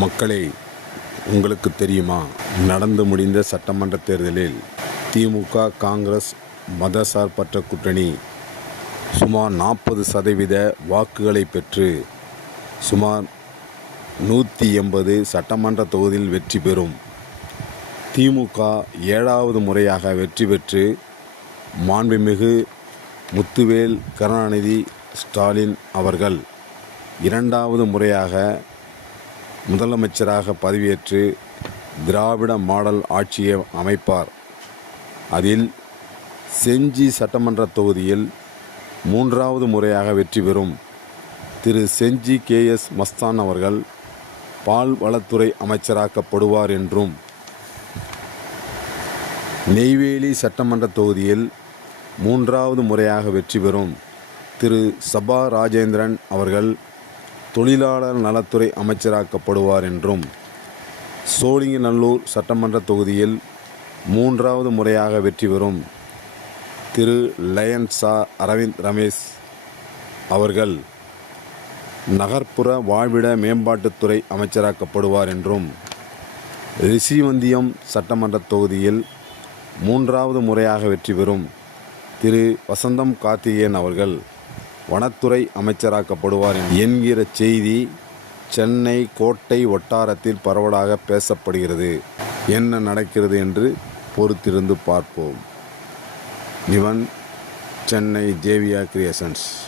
மக்களே, உங்களுக்கு தெரியுமா, நடந்து முடிந்த சட்டமன்ற தேர்தலில் திமுக காங்கிரஸ் மதசார்பற்ற கூட்டணி சுமார் 40% வாக்குகளை பெற்று சுமார் 180 சட்டமன்ற தொகுதியில் வெற்றி பெறும். திமுக 7வது முறையாக வெற்றி பெற்று மாண்புமிகு முத்துவேல் கருணாநிதி ஸ்டாலின் அவர்கள் 2வது முறையாக முதலமைச்சராக பதவியேற்று திராவிட மாடல் ஆட்சியை அமைப்பார். அதில் செஞ்சி சட்டமன்ற தொகுதியில் 3வது முறையாக வெற்றி பெறும் திரு செஞ்சி KS மஸ்தான் அவர்கள் பால் வளத்துறை அமைச்சராக்கப்படுவார் என்றும், நெய்வேலி சட்டமன்ற தொகுதியில் 3வது முறையாக வெற்றி பெறும் திரு சபா ராஜேந்திரன் அவர்கள் தொழிலாளர் நலத்துறை அமைச்சராக்கப்படுவார் என்றும், சோழிங்கநல்லூர் சட்டமன்ற தொகுதியில் 3வது முறையாக வெற்றி பெறும் திரு லயன்சா அரவிந்த் ரமேஷ் அவர்கள் நகர்ப்புற வாழ்விட மேம்பாட்டுத்துறை அமைச்சராக்கப்படுவார் என்றும், ரிஷிவந்தியம் சட்டமன்ற தொகுதியில் 3வது முறையாக வெற்றி பெறும் திரு வசந்தம் கார்த்திகேயன் அவர்கள் வனத்துறை அமைச்சராக்கப்படுவார் என்கிற செய்தி சென்னை கோட்டை வட்டாரத்தில் பரவலாக பேசப்படுகிறது. என்ன நடக்கிறது என்று பொறுத்திருந்து பார்ப்போம். இவன் சென்னை ஜேவிஆர் கிரியேஷன்ஸ்.